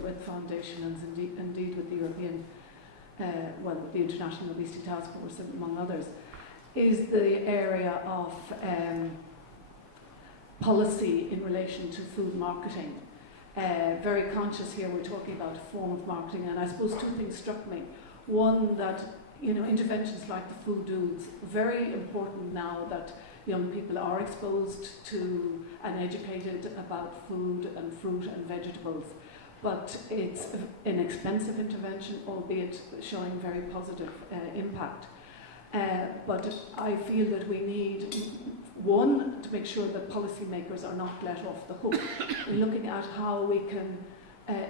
with Foundation and indeed with the European, with the International Obesity Task Force, among others, is the area of policy in relation to food marketing. Very conscious here, we're talking about a form of marketing, and I suppose two things struck me. One, that interventions like the food dudes, very important now that young people are exposed to and educated about food and fruit and vegetables. But it's an inexpensive intervention, albeit showing very positive impact. But I feel that we need, one, to make sure that policymakers are not let off the hook in looking at how we can,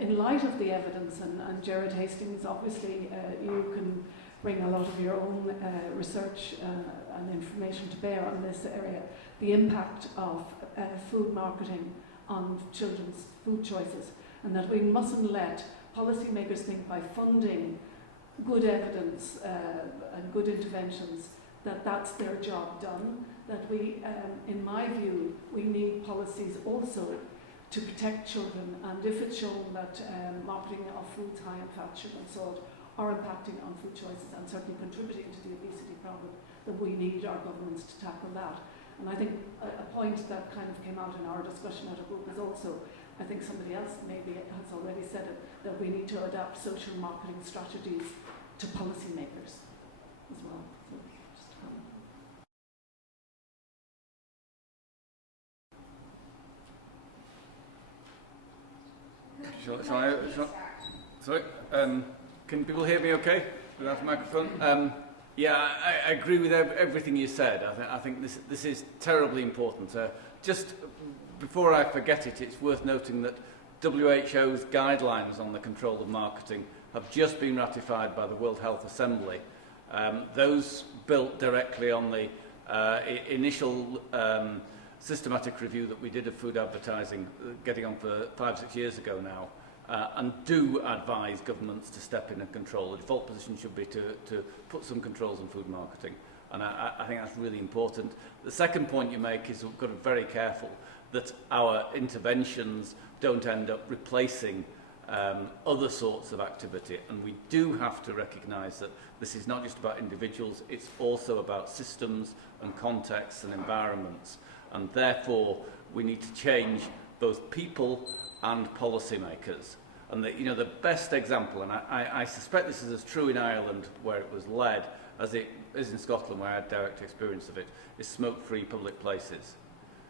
in light of the evidence, and Gerard Hastings, obviously, you can bring a lot of your own research and information to bear on this area, the impact of food marketing on children's food choices, and that we mustn't let policymakers think by funding good evidence and good interventions that that's their job done, that we, in my view, we need policies also to protect children, and if it's shown that marketing of foods high in fat, sugar and salt are impacting on food choices and certainly contributing to the obesity problem, then we need our governments to tackle that. And I think a point that kind of came out in our discussion at a group is also, I think somebody else maybe has already said it, that we need to adapt social marketing strategies to policymakers as well. So just a comment. Sorry, can people hear me okay without a microphone? Yeah, I agree with everything you said. I think this is terribly important. Just before I forget it, it's worth noting that WHO's guidelines on the control of marketing have just been ratified by the World Health Assembly. Those built directly on the initial systematic review that we did of food advertising, getting on for 5-6 years ago now, and do advise governments to step in and control. The default position should be to put some controls on food marketing, and I think that's really important. The second point you make is we've got to be very careful that our interventions don't end up replacing other sorts of activity, and we do have to recognise that this is not just about individuals, it's also about systems and contexts and environments, and therefore we need to change both people and policymakers. And the best example, and I suspect this is as true in Ireland where it was led as it is in Scotland where I had direct experience of it, is smoke-free public places.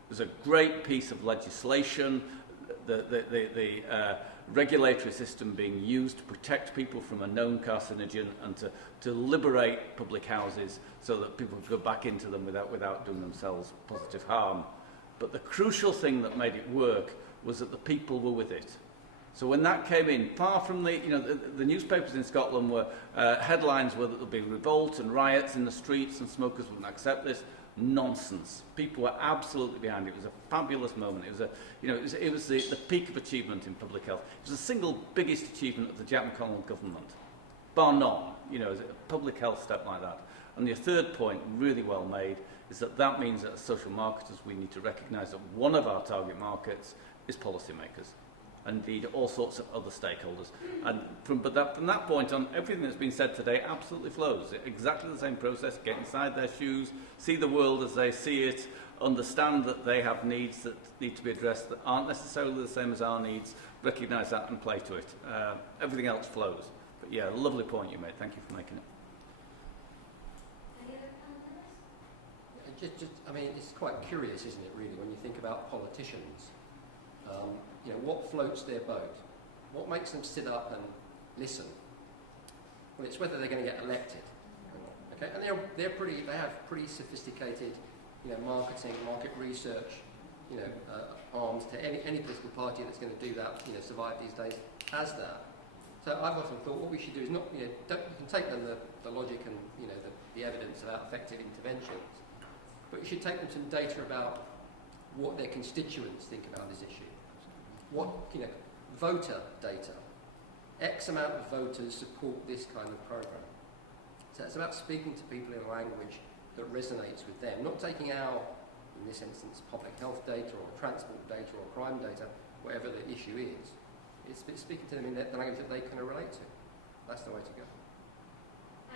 There's a great piece of legislation, the regulatory system being used to protect people from a known carcinogen and to liberate public houses so that people could go back into them without doing themselves positive harm. But the crucial thing that made it work was that the people were with it. So when that came in, far from the newspapers in Scotland were, headlines were that there'd be revolt and riots in the streets and smokers wouldn't accept this. Nonsense. People were absolutely behind it. It was a fabulous moment. It was the peak of achievement in public health. It was the single biggest achievement of the Jack McConnell government, bar none. A public health step like that. And the third point, really well made, is that means that as social marketers we need to recognise that one of our target markets is policymakers, and indeed all sorts of other stakeholders. And from that point on, everything that's been said today absolutely flows. Exactly the same process, get inside their shoes, see the world as they see it, understand that they have needs that need to be addressed that aren't necessarily the same as our needs, recognise that and play to it. Everything else flows. But yeah, lovely point you made. Thank you for making it. It's quite curious, isn't it, really, when you think about politicians. What floats their boat? What makes them sit up and listen? Well, it's whether they're going to get elected. Okay, and they have pretty sophisticated, marketing, market research, arms to any political party that's going to do that, survive these days has that. So I've often thought what we should do is not, you can take them the logic and the evidence about effective interventions, but you should take them some data about what their constituents think about this issue. What, voter data. X amount of voters support this kind of program. So it's about speaking to people in a language that resonates with them, not taking our, in this instance, public health data or transport data or crime data, whatever the issue is. It's speaking to them in the language that they can relate to. That's the way to go.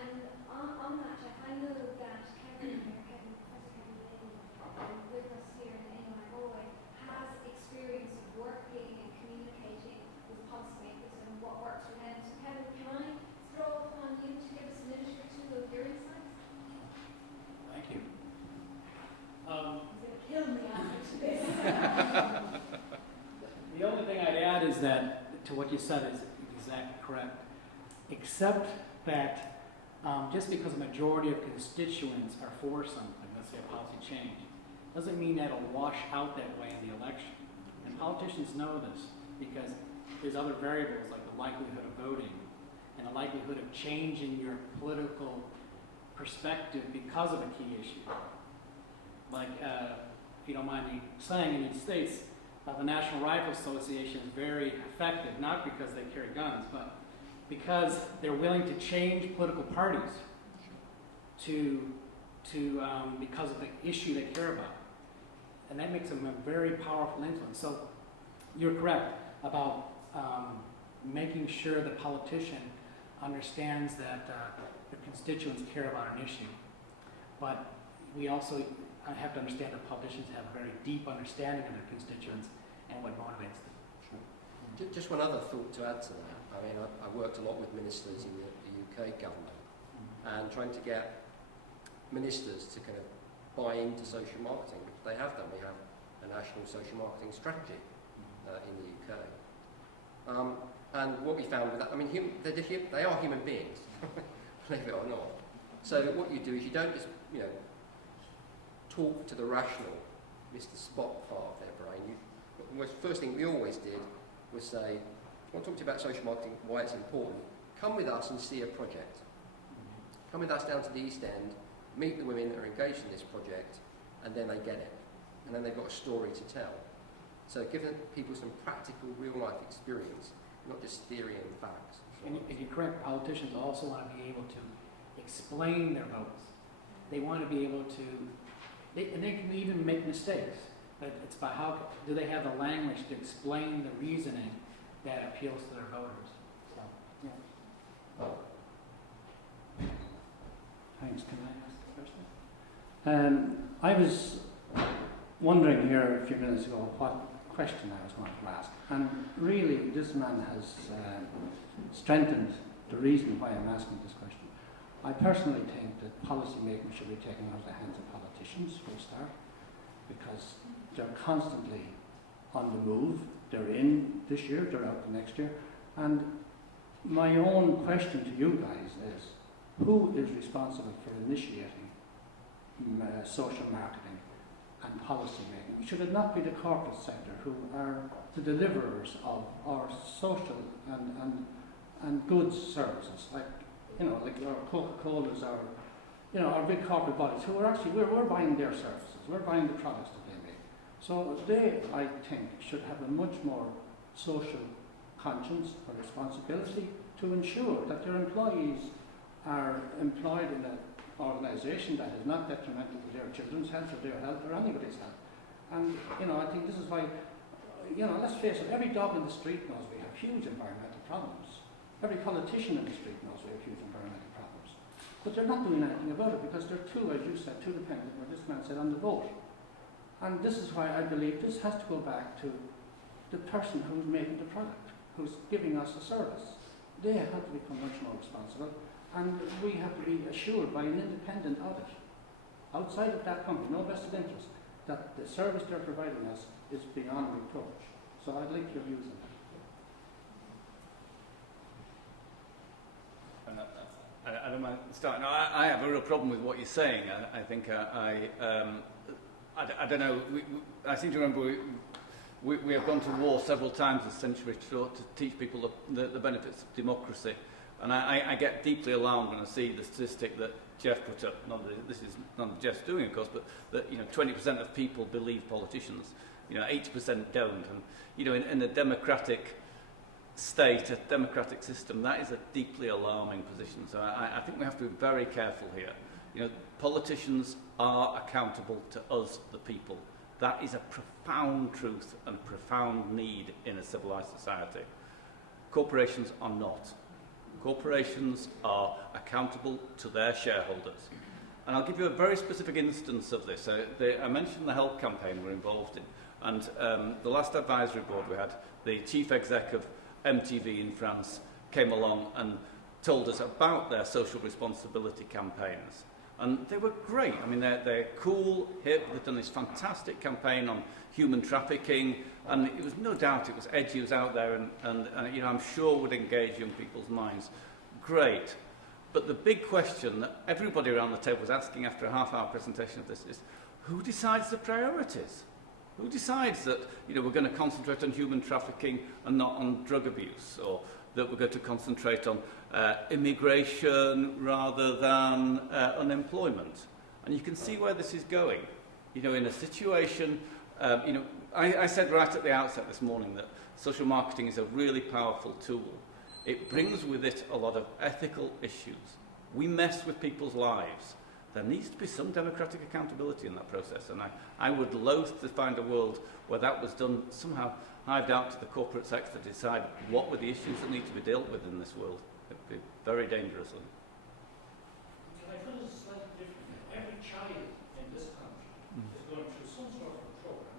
And on that, Jeff, I know that Kevin here, Professor Kevin Lynn, with us here in NUI Galway, has experience of working and communicating with policymakers and what works for them. So Kevin, can I throw upon you to give us a minute or two of your insights? Thank you. He's going to kill me after this. The only thing I'd add is that to what you said is exactly correct, except that just because a majority of constituents are for something, let's say a policy change, doesn't mean that'll wash out that way in the election. And politicians know this because there's other variables like the likelihood of voting and the likelihood of changing your political perspective because of a key issue. Like, if you don't mind me saying, in the United States, the National Rifle Association is very effective, not because they carry guns, but because they're willing to change political parties because of the issue they care about. And that makes them a very powerful influence. So you're correct about making sure the politician understands that the constituents care about an issue. But we also have to understand that politicians have a very deep understanding of their constituents and what motivates them. Just one other thought to add to that. I mean, I worked a lot with ministers in the UK government and trying to get ministers to kind of buy into social marketing. They have done. We have a national social marketing strategy in the UK. And what we found with that, I mean, they are human beings, believe it or not. So what you do is you don't just, talk to the rational, Mr. Spot part of their brain. The first thing we always did was say, I want to talk to you about social marketing, why it's important. Come with us and see a project. Come with us down to the East End, meet the women that are engaged in this project, and then they get it. And then they've got a story to tell. So giving people some practical, real-life experience, not just theory and facts. And you're correct, politicians also want to be able to explain their votes. They want to be able to, and they can even make mistakes. But it's about how do they have the language to explain the reasoning that appeals to their voters. So, yeah. Thanks. Can I ask the question? I was wondering here a few minutes ago what question I was going to ask. And really, this man has strengthened the reason why I'm asking this question. I personally think that policy making should be taken out of the hands of politicians, for a start, because they're constantly on the move. They're in this year, they're out the next year. And my own question to you guys is, who is responsible for initiating social marketing and policy making? Should it not be the corporate sector who are the deliverers of our social and goods services, like our Coca-Colas, our big corporate bodies, who are actually, we're buying their services, we're buying the products that they make. So they, I think, should have a much more social conscience or responsibility to ensure that their employees are employed in an organisation that is not detrimental to their children's health or their health or anybody's health. And, I think this is why, let's face it, every dog in the street knows we have huge environmental problems. Every politician in the street knows we have huge environmental problems. But they're not doing anything about it because they're too, as you said, too dependent, what this man said, on the vote. And this is why I believe this has to go back to the person who's making the product, who's giving us a service. They have to become much more responsible, and we have to be assured by an independent audit, outside of that company, no vested interest, that the service they're providing us is beyond reproach. So I'd like your views on that. I don't mind starting. No, I have a real problem with what you're saying. I think I don't know. I seem to remember we have gone to war several times this century to teach people the benefits of democracy. And I get deeply alarmed when I see the statistic that Jeff put up. This is not Jeff's doing, of course, but that 20% of people believe politicians. 80% don't. And in a democratic state, a democratic system, that is a deeply alarming position. So I think we have to be very careful here. Politicians are accountable to us, the people. That is a profound truth and a profound need in a civilised society. Corporations are not. Corporations are accountable to their shareholders. And I'll give you a very specific instance of this. I mentioned the health campaign we're involved in, and the last advisory board we had, the chief exec of MTV in France came along and told us about their social responsibility campaigns. And they were great. I mean, they're cool, hip. They've done this fantastic campaign on human trafficking, and it was no doubt it was edgy, it was out there, and you know, I'm sure would engage young people's minds. Great. But the big question that everybody around the table was asking after a half-hour presentation of this is, who decides the priorities? Who decides that, you know, we're going to concentrate on human trafficking and not on drug abuse, or that we're going to concentrate on immigration rather than unemployment? And you can see where this is going. You know, in a situation, you know, I said right at the outset this morning that social marketing is a really powerful tool. It brings with it a lot of ethical issues. We mess with people's lives. There needs to be some democratic accountability in that process, and I would loathe to find a world where that was done somehow hived out to the corporate sector to decide what were the issues that need to be dealt with in this world. It would be very dangerous. Can I put it slightly differently? Every child in this country is going through some sort of a program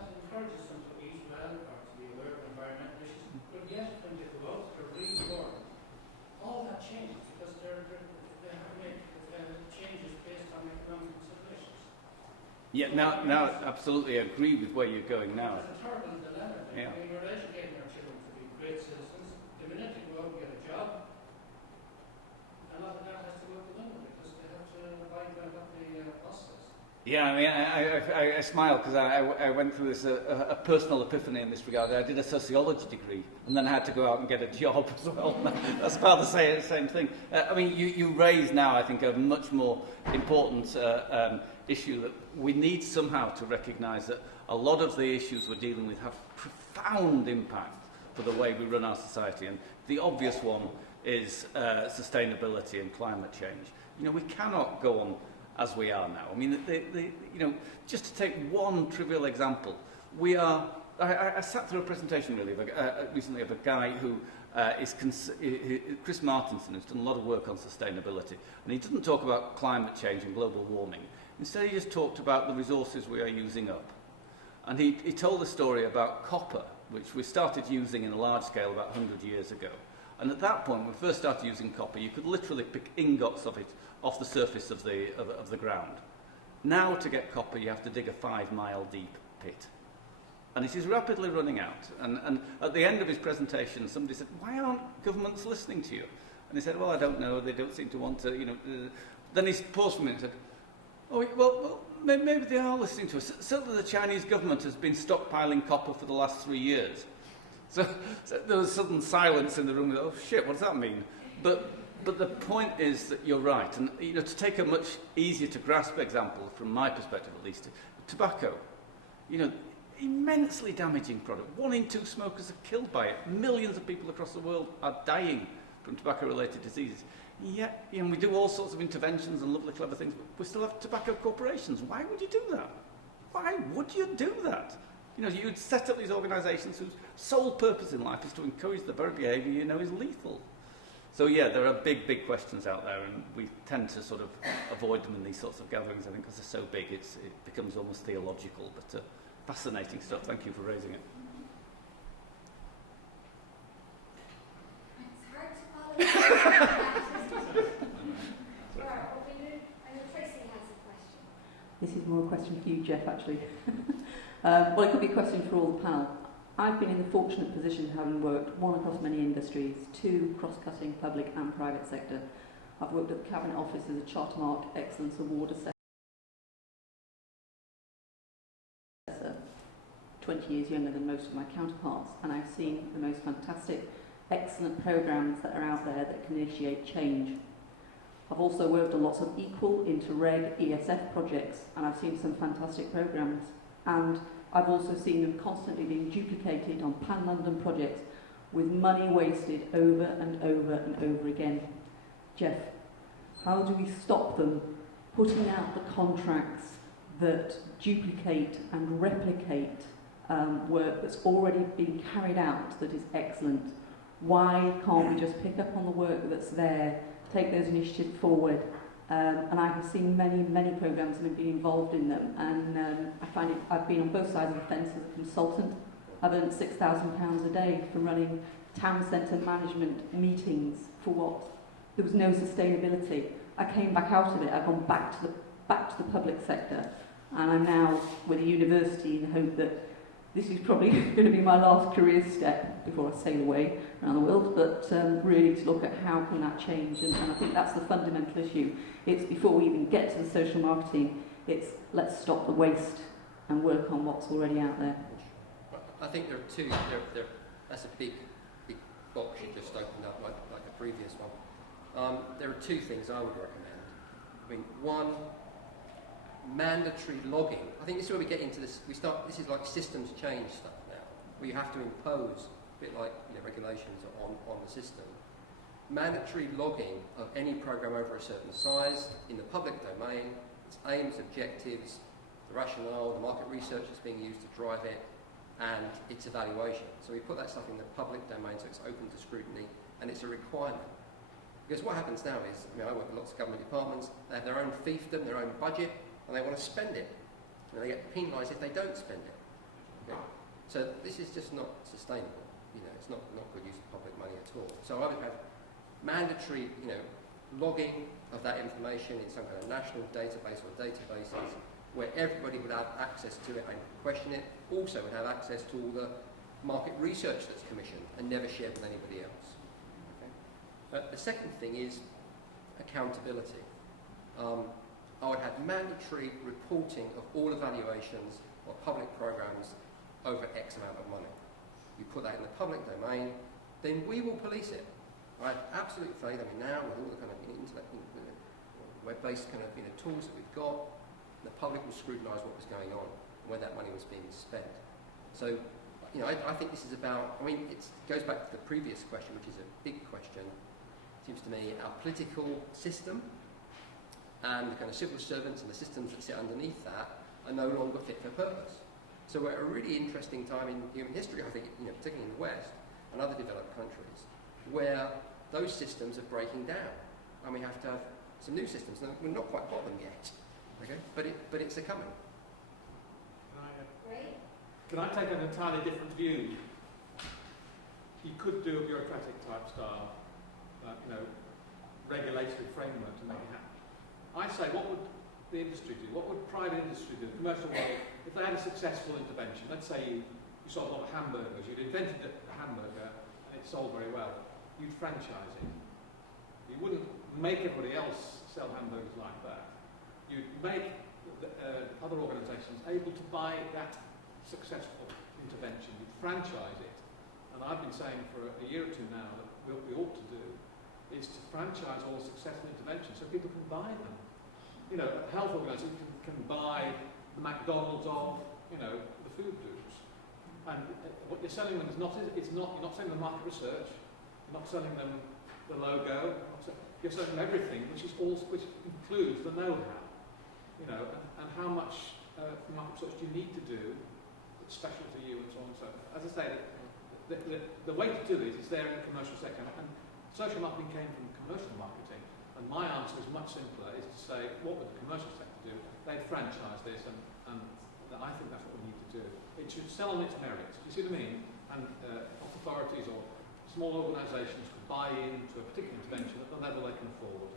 that encourages them to eat well or to be aware of environmental issues, but yet when they go out to the real world, all that changes because they have to make changes based on economic considerations. Yeah, now absolutely agree with where you're going now. It's a terrible dilemma. Yeah. I mean, we're educating our children to be great citizens. The minute they go out and get a job, a lot of that has to go out the window because they have to abide by what the boss says. Yeah, I mean, I smile because I went through this a personal epiphany in this regard. I did a sociology degree and then I had to go out and get a job as well. That's about the same thing. I mean, you raise now, I think, a much more important issue that we need somehow to recognise that a lot of the issues we're dealing with have profound impact for the way we run our society. And the obvious one is sustainability and climate change. You know, we cannot go on as we are now. I mean, you know, just to take one trivial example, we are. I sat through a presentation really recently of a guy who is Chris Martinson, who's done a lot of work on sustainability, and he didn't talk about climate change and global warming. Instead, he just talked about the resources we are using up, and he told a story about copper, which we started using in a large scale about 100 years ago. And at that point, when we first started using copper, you could literally pick ingots of it off the surface of the ground. Now, to get copper, you have to dig a 5-mile deep pit. And it is rapidly running out. And at the end of his presentation, somebody said, "Why aren't governments listening to you?" And he said, "Well, I don't know. They don't seem to want to, you know." Then he paused for a minute and said, "Oh, well, maybe they are listening to us. Certainly the Chinese government has been stockpiling copper for the last 3 years." So there was sudden silence in the room. Oh shit, what does that mean? But the point is that you're right. And you know, to take a much easier to grasp example, from my perspective at least, tobacco. You know, immensely damaging product. 1 in 2 smokers are killed by it. Millions of people across the world are dying from tobacco-related diseases. Yet, you know, we do all sorts of interventions and lovely, clever things, but we still have tobacco corporations. Why would you do that? Why would you do that? You know, you'd set up these organisations whose sole purpose in life is to encourage the very behaviour you know is lethal. So yeah, there are big, big questions out there, and we tend to sort of avoid them in these sorts of gatherings, I think, because they're so big, it becomes almost theological, but fascinating stuff. Thank you for raising it. It's hard to follow. I know Tracy has a question. This is more a question for you, Jeff, actually. Well, it could be a question for all the panel. I've been in the fortunate position of having worked, 1, across many industries, 2, cross-cutting public and private sector. I've worked at the Cabinet Office as a Chartermark Excellence Award assessor, 20 years younger than most of my counterparts, and I've seen the most fantastic, excellent programmes that are out there that can initiate change. I've also worked on lots of equal, interreg, ESF projects, and I've seen some fantastic programmes. And I've also seen them constantly being duplicated on pan-London projects with money wasted over and over and over again. Jeff, how do we stop them putting out the contracts that duplicate and replicate work that's already been carried out that is excellent, Why can't we just pick up on the work that's there, take those initiatives forward? And I have seen many programmes and have been involved in them, and I find it, I've been on both sides of the fence as a consultant. I've earned £6,000 a day from running town centre management meetings for what? There was no sustainability. I came back out of it, I've gone back to the public sector, and I'm now with a university in the hope that this is probably going to be my last career step before I sail away around the world, but really to look at how can that change, and I think that's the fundamental issue. It's before we even get to the social marketing, it's let's stop the waste and work on what's already out there. I think there are two, that's a big box you just opened up like the previous one. There are two things I would recommend. I mean, one, mandatory logging. I think this is where we get into this. This is like systems change stuff now, where you have to impose, a bit like regulations on the system. Mandatory logging of any program over a certain size in the public domain, its aims, objectives, the rationale, the market research that's being used to drive it, and its evaluation. So we put that stuff in the public domain so it's open to scrutiny, and it's a requirement. Because what happens now is, I work with lots of government departments, they have their own fiefdom, their own budget, and they want to spend it. And they get penalised if they don't spend it. Okay? So this is just not sustainable. It's not good use of public money at all. So I would have mandatory, logging of that information in some kind of national database or databases where everybody would have access to it and question it. Also would have access to all the market research that's commissioned and never shared with anybody else. Okay? The second thing is accountability. I would have mandatory reporting of all evaluations of public programmes over X amount of money. You put that in the public domain, then we will police it. I have absolute faith. Now with all the kind of internet, web-based kind of tools that we've got, the public will scrutinise what was going on and where that money was being spent. So, I think this is about. It goes back to the previous question, which is a big question. It seems to me our political system and the kind of civil servants and the systems that sit underneath that are no longer fit for purpose. So we're at a really interesting time in human history, I think, particularly in the West and other developed countries, where those systems are breaking down, and we have to have some new systems. Now, we've not quite got them yet, okay? But it's a coming. Can I take an entirely different view? You could do a bureaucratic type style, regulatory framework to make it happen. I say, what would the industry do? What would private industry do? The commercial world, if they had a successful intervention, let's say you sold a lot of hamburgers, you'd invented a hamburger and it sold very well, you'd franchise it. You wouldn't make everybody else sell hamburgers like that. You'd make other organisations able to buy that successful intervention. You'd franchise it. And I've been saying for a year or two now that what we ought to do is to franchise all successful interventions so people can buy them. A health organisation can buy the McDonald's of, the food groups. And what you're selling them you're not selling them market research, you're not selling them the logo, you're selling them everything, which includes the know-how, and how much market research do you need to do that's special to you and so on and so forth. As I say, the way to do it is there in the commercial sector, and social marketing came from commercial marketing, and my answer is much simpler, is to say, what would the commercial sector do? They'd franchise this, and I think that's what we need to do. It should sell on its merits, you see what I mean? And authorities or small organisations could buy into a particular intervention at the level they can afford.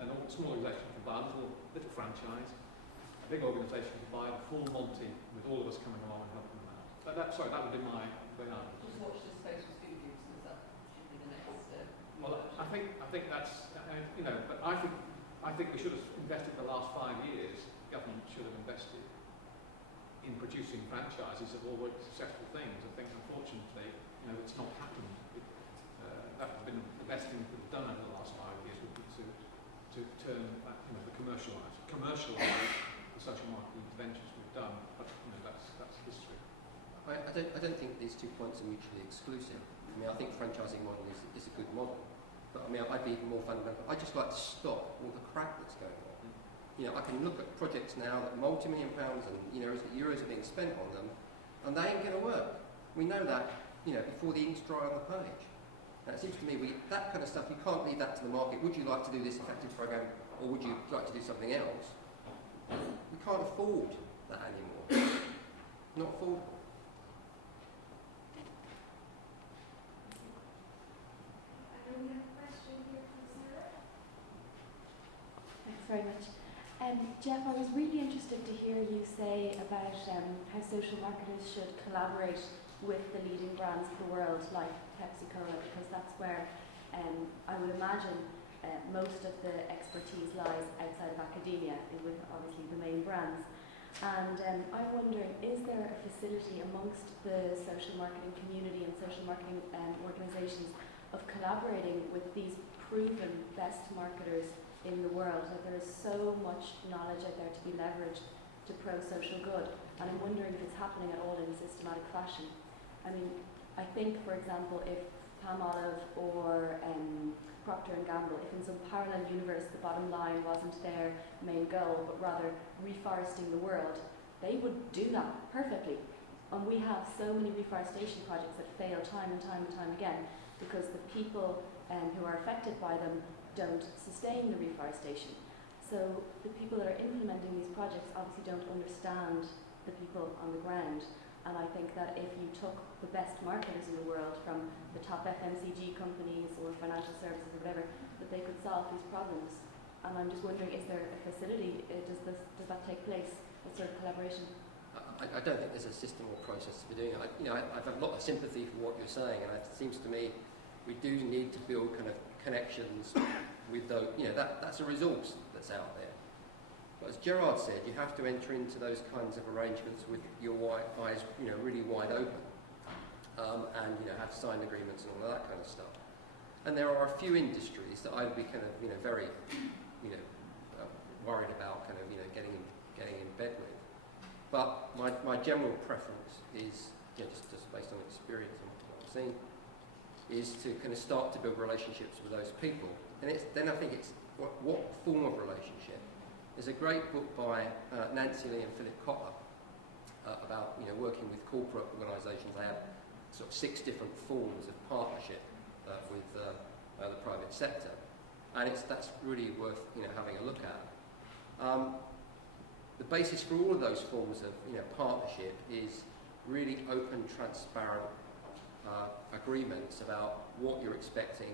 An small organisation can buy a little franchise, a big organisation can buy a full Monty with all of us coming along and helping them out. That would be my answer. Just watch this space with food groups, because that should be the next. Well, I think that's but I think we should have invested the last 5 years. Government should have invested in producing franchises of all the successful things. I think unfortunately, it's not happened. That would have been the best thing we could have done over the last 5 years would be to turn that, commercialise the social marketing interventions we've done. But that's history. I don't think these 2 points are mutually exclusive. I think franchising model is a good model. But I'd be even more fundamental. I'd just like to stop all the crap that's going on. I can look at projects now that multi-million pounds and euros are being spent on them, and they ain't going to work. We know that. before the ink's dry on the page. And it seems to me that kind of stuff, you can't leave that to the market. Would you like to do this effective programme, or would you like to do something else? We can't afford that anymore. Not affordable. And we have a question here from Sarah. Thanks very much. Jeff, I was really interested to hear you say about how social marketers should collaborate with the leading brands of the world, like Pepsi-Cola, because that's where I would imagine most of the expertise lies outside of academia, with obviously the main brands. And I'm wondering, is there a facility amongst the social marketing community and social marketing organisations of collaborating with these proven best marketers in the world? Like, there is so much knowledge out there to be leveraged to pro-social good, and I'm wondering if it's happening at all in a systematic fashion. I mean, I think, for example, if Palmolive or Procter & Gamble, if in some parallel universe the bottom line wasn't their main goal, but rather reforesting the world, they would do that perfectly. And we have so many reforestation projects that fail time and time and time again because the people who are affected by them don't sustain the reforestation. So the people that are implementing these projects obviously don't understand the people on the ground. And I think that if you took the best marketers in the world, from the top FMCG companies or financial services or whatever, that they could solve these problems. And I'm just wondering, is there a facility, does that take place, what sort of collaboration? I don't think there's a system or process for doing it. I've a lot of sympathy for what you're saying, and it seems to me we do need to build kind of connections with those, that's a resource that's out there. But as Gerard said, you have to enter into those kinds of arrangements with your eyes, really wide open, and have signed agreements and all of that kind of stuff. And there are a few industries that I'd be kind of, very, worried about, kind of, getting in bed with. But my general preference is, just based on experience and what I've seen, is to kind of start to build relationships with those people. And then I think it's what form of relationship. There's a great book by Nancy Lee and Philip Kotler about working with corporate organisations. They have sort of 6 different forms of partnership with the private sector, and that's really worth having a look at. The basis for all of those forms of partnership is really open, transparent agreements about what you're expecting,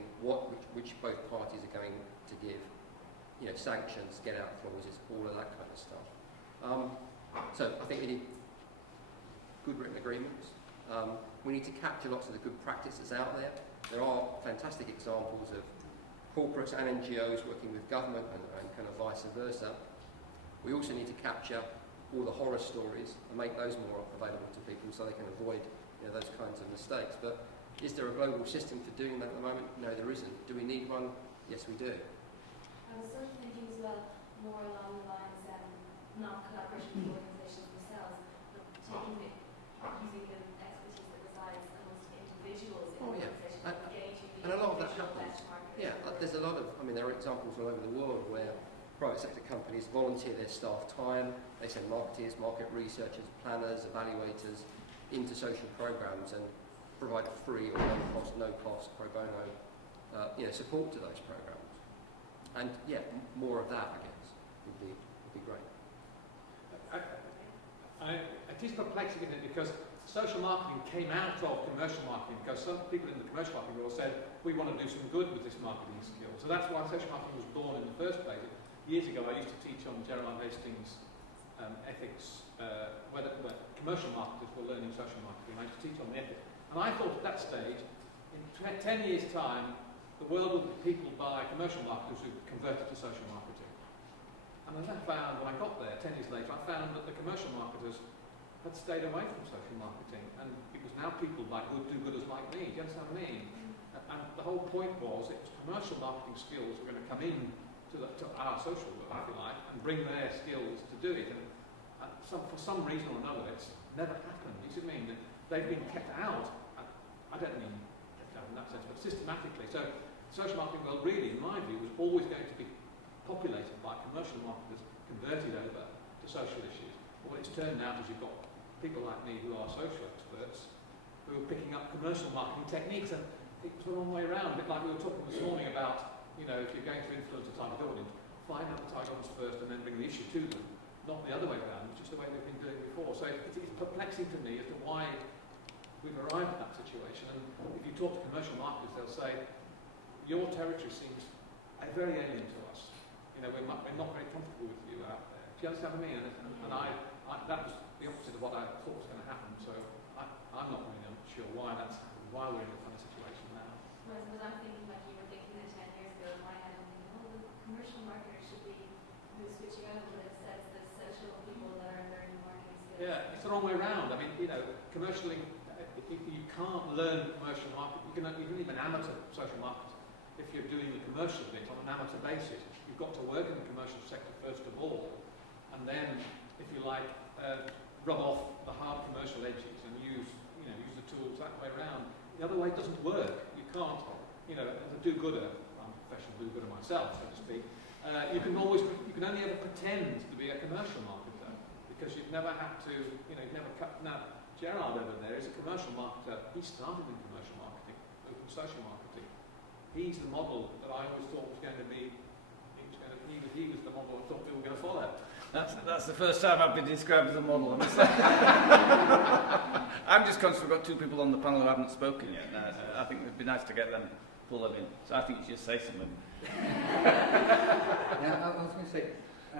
which both parties are going to give. Sanctions, get out clauses, all of that kind of stuff. So I think we need good written agreements. We need to capture lots of the good practices out there. There are fantastic examples of corporates and NGOs working with government and kind of vice versa. We also need to capture all the horror stories and make those more available to people so they can avoid those kinds of mistakes. But is there a global system for doing that at the moment? No, there isn't. Do we need one? Yes, we do. I was sort of thinking as well, more along the lines not collaboration with organisations themselves, but using the expertise that resides amongst individuals in organisations, engaging the and a lot of that individual happens. best marketers. Yeah, there's a lot of, there are examples all over the world where private sector companies volunteer their staff time. They send marketeers, market researchers, planners, evaluators into social programs and provide free or no cost pro bono support to those programs. And more of that, I guess, would be great. It is perplexing, isn't it? Because social marketing came out of commercial marketing, because some people in the commercial marketing world said, we want to do some good with this marketing skill. So that's why social marketing was born in the first place. Years ago, I used to teach on Gerard Hastings ethics, where commercial marketers were learning social marketing. I used to teach on the ethics. And I thought at that stage, in 10 years' time, the world would be peopled by commercial marketers who converted to social marketing. And then I found, when I got there 10 years later, I found that the commercial marketers had stayed away from social marketing, and it was now peopled by do-gooders like me. Do you understand what I mean? And the whole point was it was commercial marketing skills were going to come in to our social world, if you like, and bring their skills to do it. And for some reason or another, it's never happened. You see what I mean? They've been kept out. I don't mean kept out in that sense, but systematically. So social marketing world really, in my view, was always going to be populated by commercial marketers converted over to social issues. But what it's turned out is you've got people like me who are social experts who were picking up commercial marketing techniques, and it was the wrong way around. A bit like we were talking this morning about, if you're going to influence a target audience, find out the target audience first and then bring the issue to them, not the other way around, which is the way they've been doing before. So it's perplexing to me as to why we've arrived at that situation. And if you talk to commercial marketers, they'll say, your territory seems very alien to us. We're not very comfortable with you out there. Do you understand what I mean? And that was the opposite of what I thought was going to happen. So I'm not really sure why that's happened, why we're in the kind of situation now. Whereas I'm thinking like you were thinking that 10 years ago, in my head I'm thinking, oh, the commercial marketer should be who's switching over, but it says the social people that are learning marketing skills. Yeah, it's the wrong way around. I mean, commercially, you can't learn commercial marketing. You can even amateur social marketing. If you're doing the commercial bit on an amateur basis, you've got to work in the commercial sector first of all, and then, if you like, rub off the hard commercial edges and use the tools that way around. The other way doesn't work. You can't, as a do-gooder, I'm a professional do-gooder myself, so to speak. You can only ever pretend to be a commercial marketer because you've never had to, you've never cut. Now, Gerard over there is a commercial marketer. He started in commercial marketing, open social marketing. He's the model that I always thought was going to be. He was the model I thought we were going to follow. That's the first time I've been described as a model. I'm just conscious we've got two people on the panel who haven't spoken yet. I think it'd be nice to get them pull them in. So I think you should say something. Yeah, I was going to say, I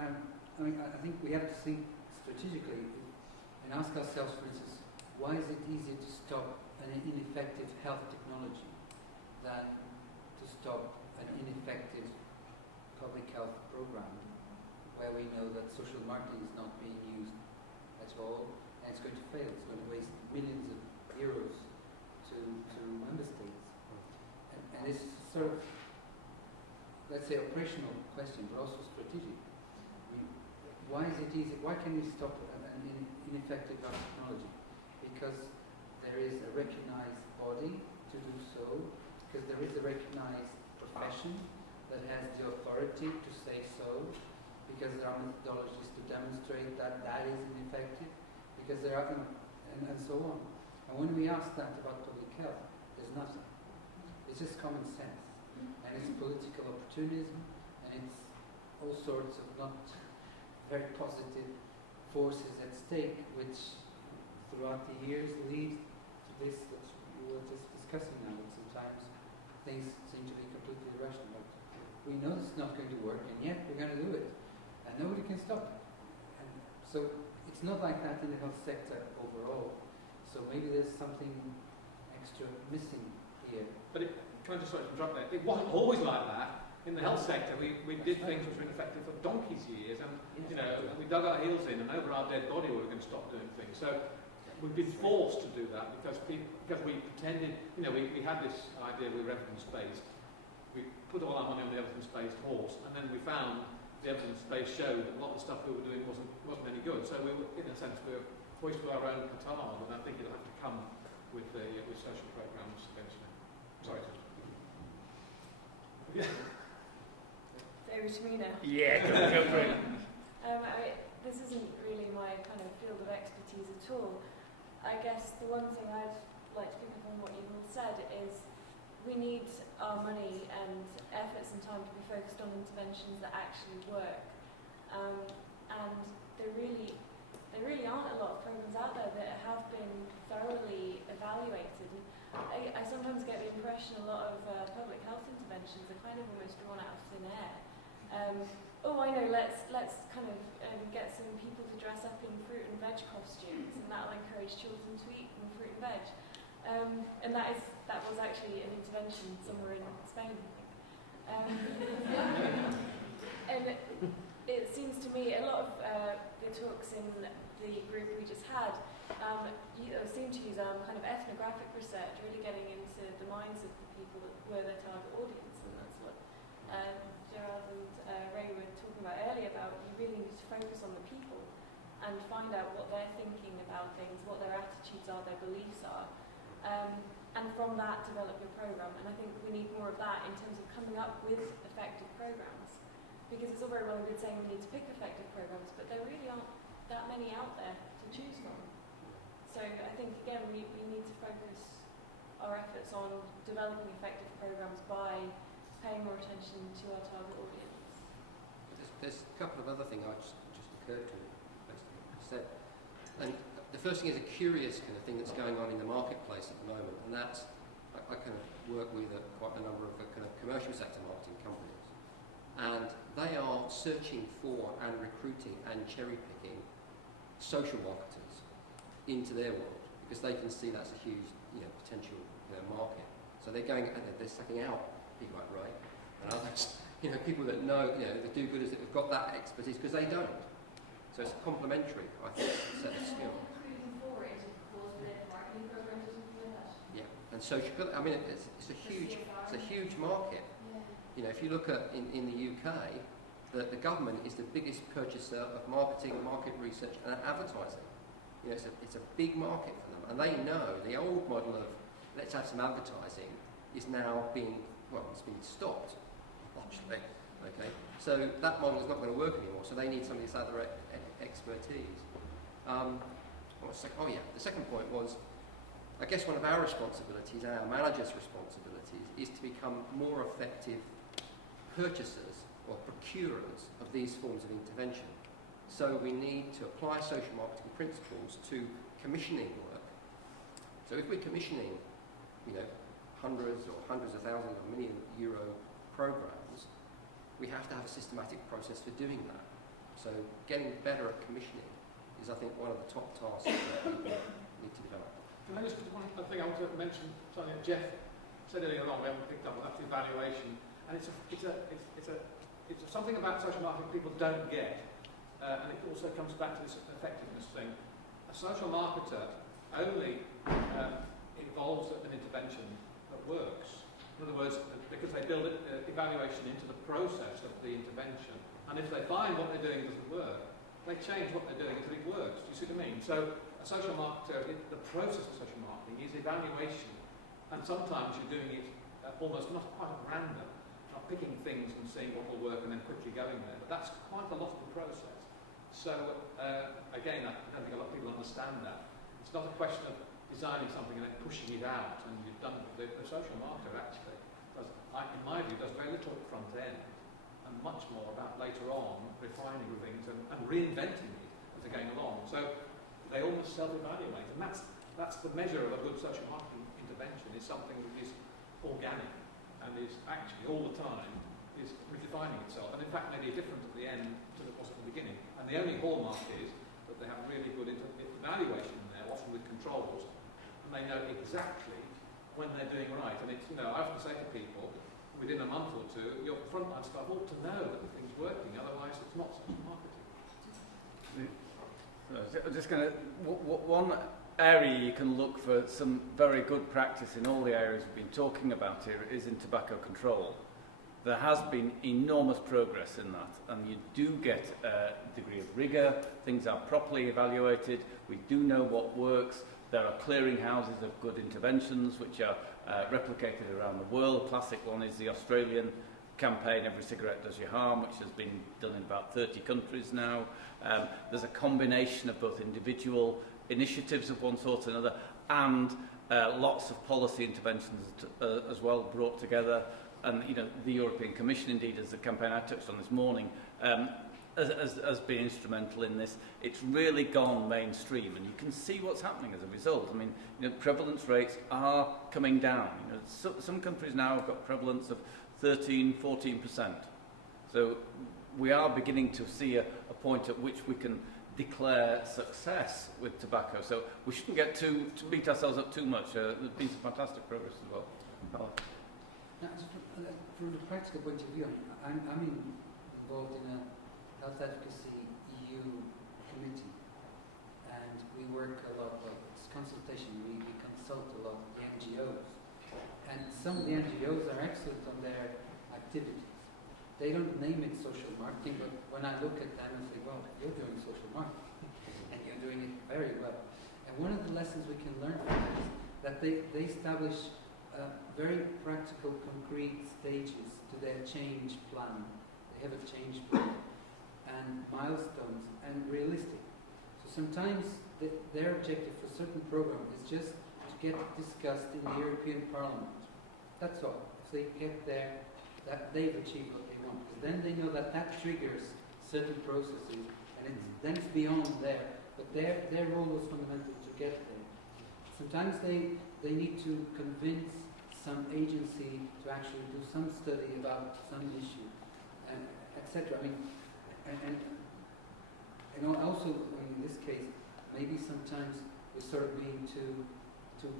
think we have to think strategically and ask ourselves, for instance, why is it easier to stop an ineffective health technology than to stop an ineffective public health program where we know that social marketing is not being used at all and it's going to fail. It's going to waste millions of euros to member states. And it's sort of, let's say, operational question, but also strategic. I mean, why is it easy? Why can we stop an ineffective health technology? Because there is a recognized body to do so, because there is a recognized profession that has the authority to say so, because there are methodologies to demonstrate that that is ineffective, because there are, and so on. And when we ask that about public health, there's nothing. It's just common sense. And it's political opportunism, and it's all sorts of not very positive forces at stake, which throughout the years lead to this that we were just discussing now, that sometimes things seem to be completely irrational. We know it's not going to work, and yet we're going to do it. And nobody can stop it. And so it's not like that in the health sector overall. So maybe there's something extra missing here. But can I just interrupt there? It wasn't always like that. In the health sector, we did things which were ineffective for donkey's years, and we dug our heels in, and over our dead body we were going to stop doing things. So we've been forced to do that because we pretended, we had this idea we were evidence-based. We put all our money on the evidence-based horse, and then we found the evidence-based showed that a lot of the stuff we were doing wasn't any good. So we were, in a sense, we were hoisted our own petard, and I think it'll have to come with social programs eventually. Sorry. Yeah. Over to me now. Yeah, go for it. This isn't really my kind of field of expertise at all. I guess the one thing I'd like to pick up on what you've all said is we need our money and efforts and time to be focused on interventions that actually work. And there really aren't a lot of programs out there that have been thoroughly evaluated. I sometimes get the impression a lot of public health interventions are kind of almost drawn out of thin air. I know, let's kind of get some people to dress up in fruit and veg costumes, and that'll encourage children to eat from fruit and veg. And that was actually an intervention somewhere in Spain, I think. And it seems to me a lot of the talks in the group we just had seem to use kind of ethnographic research, really getting into the minds of the people that were their target audience, and that's what Gerard and Ray were talking about earlier, about you really need to focus on the people and find out what they're thinking about things, what their attitudes are, their beliefs are, and from that develop your programme. And I think we need more of that in terms of coming up with effective programmes, because it's all very well and good saying we need to pick effective programmes, but there really aren't that many out there to choose from. So I think, again, we need to focus our efforts on developing effective programmes by paying more attention to our target audience. There's a couple of other things I just occurred to me based on what you said. And the first thing is a curious kind of thing that's going on in the marketplace at the moment, and that's I kind of work with quite a number of kind of commercial sector marketing companies, and they are searching for and recruiting and cherry picking social marketers into their world because they can see that's a huge potential market. So they're going and they're sucking out people like Ray and others, people that know the do-gooders that have got that expertise because they don't. So it's complementary, I think, set of skills. And social, I mean, it's a huge market. If you look at in the UK, the government is the biggest purchaser of marketing, market research, and advertising. It's a big market for them, and they know the old model of let's have some advertising is now being stopped, largely. Okay, so that model is not going to work anymore. So they need somebody that's had their expertise. The second point was, I guess one of our responsibilities, our managers' responsibilities, is to become more effective purchasers or procurers of these forms of intervention. So we need to apply social marketing principles to commissioning work. So if we're commissioning, hundreds of thousands or million euro programs, we have to have a systematic process for doing that. So getting better at commissioning is, I think, one of the top tasks that people need to develop. Can I just, one thing I want to mention, something that Jeff said earlier on, we haven't picked up on, that's the evaluation. And it's something about social marketing people don't get, and it also comes back to this effectiveness thing. A social marketer only involves an intervention that works. In other words, because they build evaluation into the process of the intervention, and if they find what they're doing doesn't work, they change what they're doing until it works. Do you see what I mean? So a social marketer, the process of social marketing is evaluation, and sometimes you're doing it almost not quite at random, not picking things and seeing what will work and then quickly going there, but that's quite a lot of the process. So again, I don't think a lot of people understand that. It's not a question of designing something and then pushing it out and you've done it. The social marketer actually does, in my view, does very little at the front end and much more about later on refining things and reinventing it as they're going along. So they almost self-evaluate, and that's the measure of a good social marketing intervention, is something that is organic and is actually all the time is redefining itself, and in fact maybe different at the end to it was at the beginning. And the only hallmark is that they have really good evaluation in there, often with controls, and they know exactly when they're doing right. And it's, I often say to people, within a month or two, your frontline staff ought to know that the thing's working, otherwise it's not social marketing. I'm just going to, one area you can look for some very good practice in all the areas we've been talking about here is in tobacco control. There has been enormous progress in that, and you do get a degree of rigour, things are properly evaluated, we do know what works, there are clearinghouses of good interventions which are replicated around the world. A classic one is the Australian campaign, Every Cigarette Does You Harm, which has been done in about 30 countries now. There's a combination of both individual initiatives of one sort or another and lots of policy interventions as well brought together. And the European Commission, indeed, as the campaign I touched on this morning, has been instrumental in this. It's really gone mainstream, and you can see what's happening as a result. I mean, prevalence rates are coming down. Some countries now have got prevalence of 13, 14%. So we are beginning to see a point at which we can declare success with tobacco. So we shouldn't get to beat ourselves up too much. There's been some fantastic progress as well. Paulo. Now, from the practical point of view, I'm involved in a health advocacy EU committee, and we work a lot. It's consultation. We consult a lot with the NGOs, and some of the NGOs are excellent on their activities. They don't name it social marketing, but when I look at them and say, well, you're doing social marketing, and you're doing it very well. And one of the lessons we can learn from that is that they establish very practical, concrete stages to their change plan. They have a change plan and milestones and realistic. So sometimes their objective for a certain program is just to get discussed in the European Parliament. That's all. If they get there, that they've achieved what they want. Because then they know that that triggers certain processes, and then it's beyond there. But their role was fundamental to get there. Sometimes they need to convince some agency to actually do some study about some issue, and etc. I mean, and also in this case, maybe sometimes we're sort of being too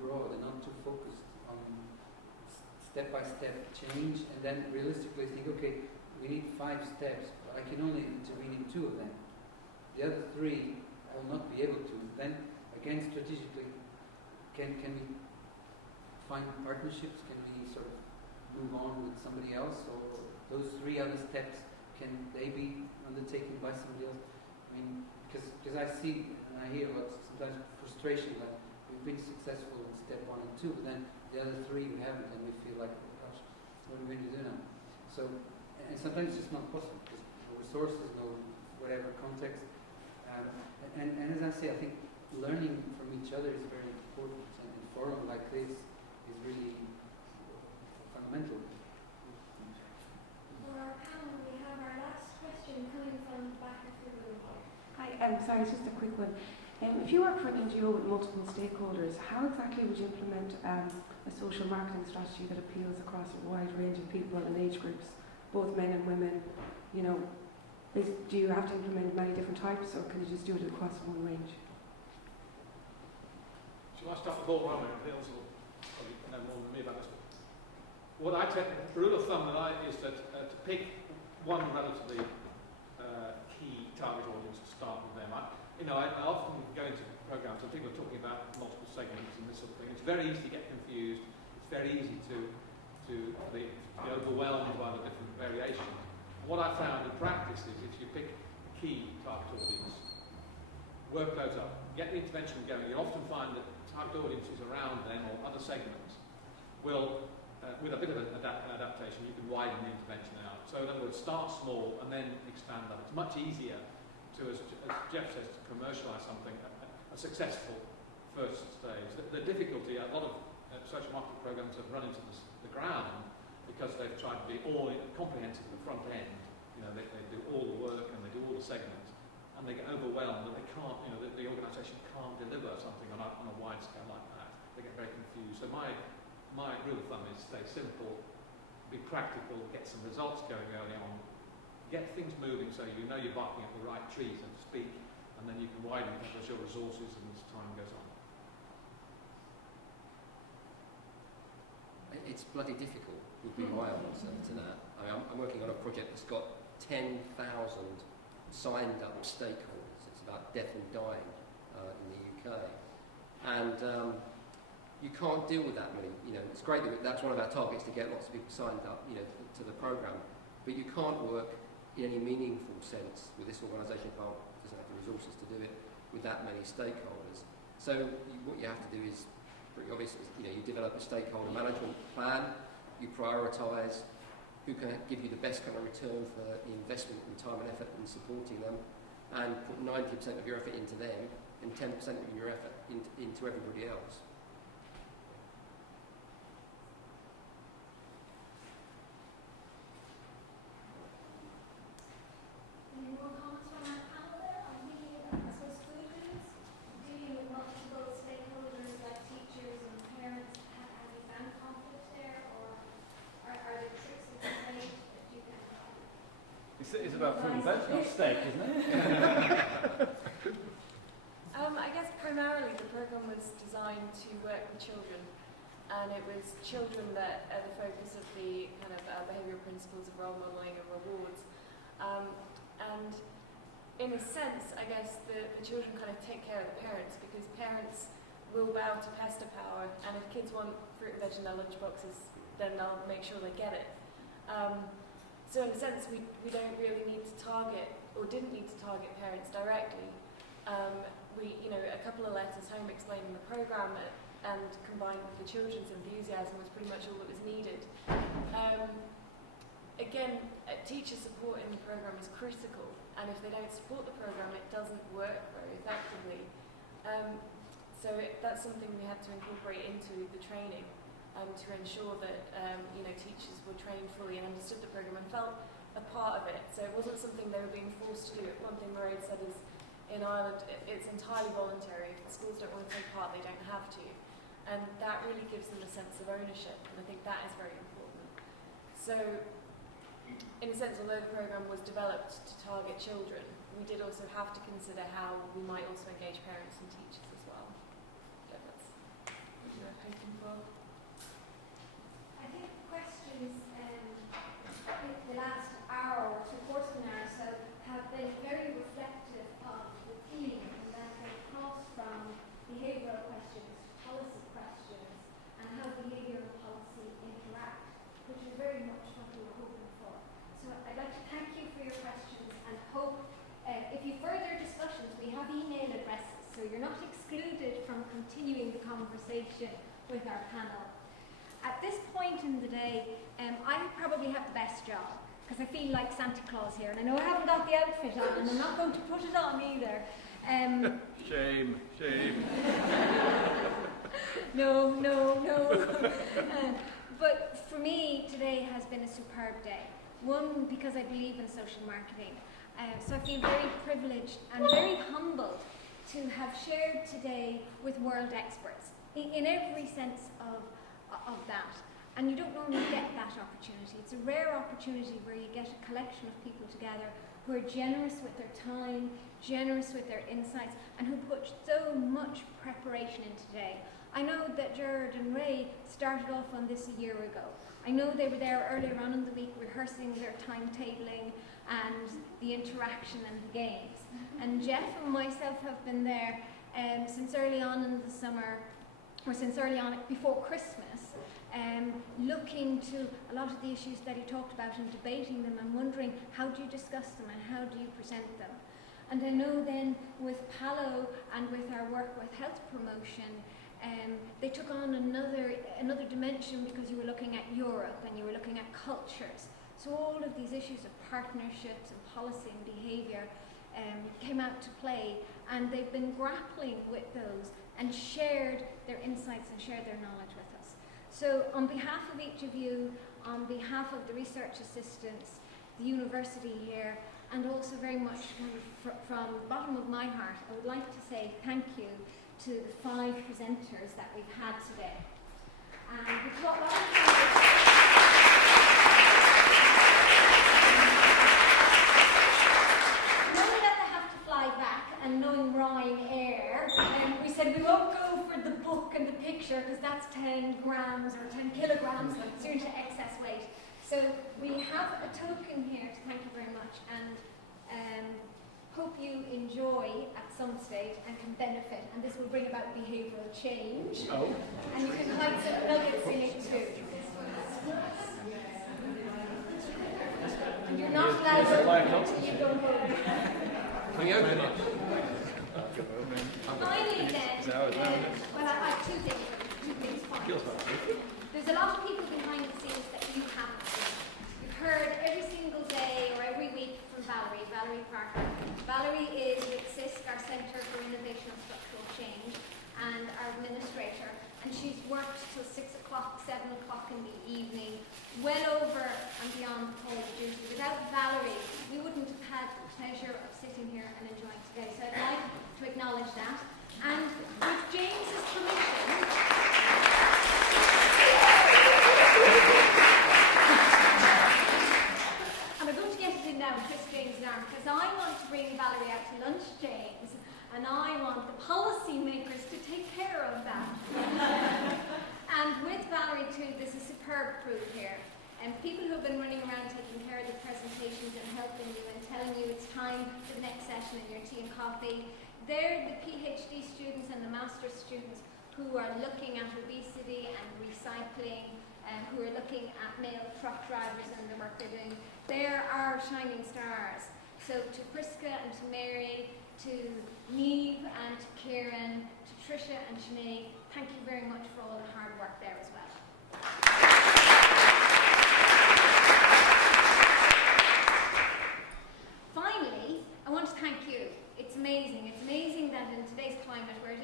broad and not too focused on step-by-step change, and then realistically think, okay, we need 5 steps, but I can only intervene in 2 of them. The other 3, I will not be able to. Then, again, strategically, can we find partnerships? Can we sort of move on with somebody else? Or those 3 other steps, can they be undertaken by somebody else? I mean, because I see and I hear lots, sometimes frustration that we've been successful in step 1 and 2, but then the other 3 we haven't, and we feel like, oh gosh, what are we going to do now? So, and sometimes it's just not possible, because no resources, no whatever context. And as I say, I think learning from each other is very important, and a forum like this is really fundamental. For our panel, we have our last question coming from the back of the room. Hi, sorry, just a quick one. If you work for an NGO with multiple stakeholders, how exactly would you implement a social marketing strategy that appeals across a wide range of people and age groups, both men and women? You know, do you have to implement many different types, or can you just do it across one range? Shall I start the ball rolling? Hills will probably know more than me about this. What I take, the rule of thumb is that to pick one relatively key target audience to start with them. I often go into programs and people are talking about multiple segments and this sort of thing. It's very easy to get confused. It's very easy to be overwhelmed by the different variations. And what I found in practice is if you pick a key target audience, work those up, get the intervention going, you'll often find that target audiences around them or other segments will, with a bit of an adaptation, you can widen the intervention out. So in other words, start small and then expand that. It's much easier to, as Jeff says, to commercialise something, a successful first stage. The difficulty, a lot of social marketing programs have run into the ground because they've tried to be all comprehensive at the front end. You know, they do all the work and they do all the segments, and they get overwhelmed that they can't, the organisation can't deliver something on a wide scale like that. They get very confused. So my rule of thumb is stay simple, be practical, get some results going early on, get things moving so you know you're barking up the right tree, so to speak, and then you can widen it as your resources and as time goes on. It's bloody difficult, would be my answer to that. I'm working on a project that's got 10,000 signed up stakeholders. It's about death and dying in the UK. And you can't deal with that many. It's great that that's one of our targets, to get lots of people signed up, to the programme. But you can't work in any meaningful sense with this organisation, doesn't have the resources to do it, with that many stakeholders. So what you have to do is pretty obvious. You develop a stakeholder management plan, you prioritise who can give you the best kind of return for the investment and time and effort in supporting them, and put 90% of your effort into them and 10% of your effort into everybody else. Any more comments from our panel there? I'm thinking about, I suppose, food foods, dealing with multiple stakeholders like teachers and parents. Have you found conflict there, or are there tricks that you make that you can? It's about food and veg, not steak, isn't it? I guess primarily the programme was designed to work with children, and it was children that are the focus of the kind of behavioural principles of role modelling and rewards. And in a sense, I guess the children kind of take care of the parents, because parents will bow to pester power, and if kids want fruit and veg in their lunch boxes, then they'll make sure they get it. So in a sense, we don't really need to target, or didn't need to target parents directly. A couple of letters home explaining the programme and combined with the children's enthusiasm was pretty much all that was needed. Again, teacher support in the programme is critical, and if they don't support the programme, it doesn't work very effectively. That's something we had to incorporate into the training to ensure that teachers were trained fully and understood the programme and felt a part of it. So it wasn't something they were being forced to do. One thing Moreira said is in Ireland it's entirely voluntary. If the schools don't want to take part, they don't have to. And that really gives them a sense of ownership, and I think that is very important. So in a sense, although the programme was developed to target children, we did also have to consider how we might also engage parents and teachers as well. Yeah, that's what we were hoping for. I think questions in the last hour or 3/4 of an hour or so have been very reflective of the theme, and that they cross from behavioural questions to policy questions and how behaviour and policy interact, which is very much what we were hoping for. So I'd like to thank you for your questions and hope if you further discussions, we have email addresses, so you're not excluded from continuing the conversation with our panel. At this point in the day, I probably have the best job because I feel like Santa Claus here, and I know I haven't got the outfit on, and I'm not going to put it on either. Shame. No. But for me, today has been a superb day. One, because I believe in social marketing. So I feel very privileged and very humbled to have shared today with world experts in every sense of that. And you don't normally get that opportunity. It's a rare opportunity where you get a collection of people together who are generous with their time, generous with their insights, and who put so much preparation in today. I know that Gerard and Ray started off on this a year ago. I know they were there earlier on in the week rehearsing their timetabling and the interaction and the games. And Jeff and myself have been there since early on in the summer, or since early on before Christmas, looking to a lot of the issues that he talked about and debating them and wondering how do you discuss them and how do you present them. And I know then with Paulo and with our work with health promotion, they took on another dimension because you were looking at Europe and you were looking at cultures. So all of these issues of partnerships and policy and behaviour came out to play, and they've been grappling with those and shared their insights and shared their knowledge with us. So on behalf of each of you, on behalf of the research assistants, the university here, and also very much from the bottom of my heart, I would like to say thank you to the 5 presenters that we've had today. And we've got lots of and knowing Ryanair, we said we won't go for the book and the picture because that's 10 grams or 10 kilograms, so into excess weight. So we have a token here to thank you very much, and hope you enjoy at some stage and can benefit, and this will bring about behavioural change. Oh. And you can hide some nuggets in it too. And you're not allowed to until you go home. Can you open it? Finally then, well I have two things fine. There's a lot of people behind the scenes that you haven't seen. You've heard every single day or every week from Valerie Parker. Valerie is with CISC, our Centre for Innovation and Structural Change, and our administrator, and she's worked till 6 o'clock, 7 o'clock in the evening, well over and beyond the call of duty. Without Valerie, we wouldn't have had the pleasure of sitting here and enjoying today. So I'd like to acknowledge that. And with James's permission, and I'm going to get it in now, twist James's arm, because I want to bring Valerie out to lunch, James, and I want the policy makers to take care of that. And with Valerie too, there's a superb crew here. And people who have been running around taking care of the presentations and helping you and telling you it's time for the next session and your tea and coffee. They're the PhD students and the master's students who are looking at obesity and recycling, and who are looking at male truck drivers and the work they're doing. They're our shining stars. So to Priska and to Mary, to Neve and to Kieran, to Tricia and Sinead, thank you very much for all the hard work there as well. Finally, I want to thank you. It's amazing. It's amazing that in today's climate, where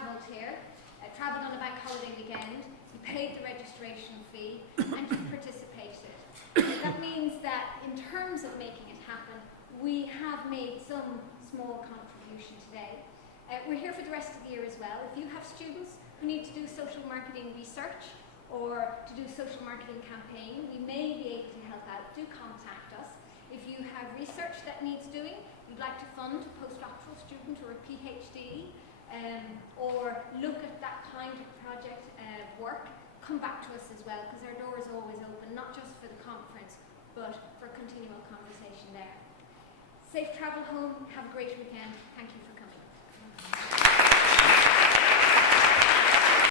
travelled here, travelled on a bank holiday weekend, you paid the registration fee, and you participated. That means that in terms of making it happen, we have made some small contribution today. We're here for the rest of the year as well. If you have students who need to do social marketing research or to do a social marketing campaign, we may be able to help out. Do contact us. If you have research that needs doing, you'd like to fund a postdoctoral student or a PhD, or look at that kind of project work, come back to us as well, because our door is always open, not just for the conference, but for continual conversation there. Safe travel home. Have a great weekend. Thank you for coming.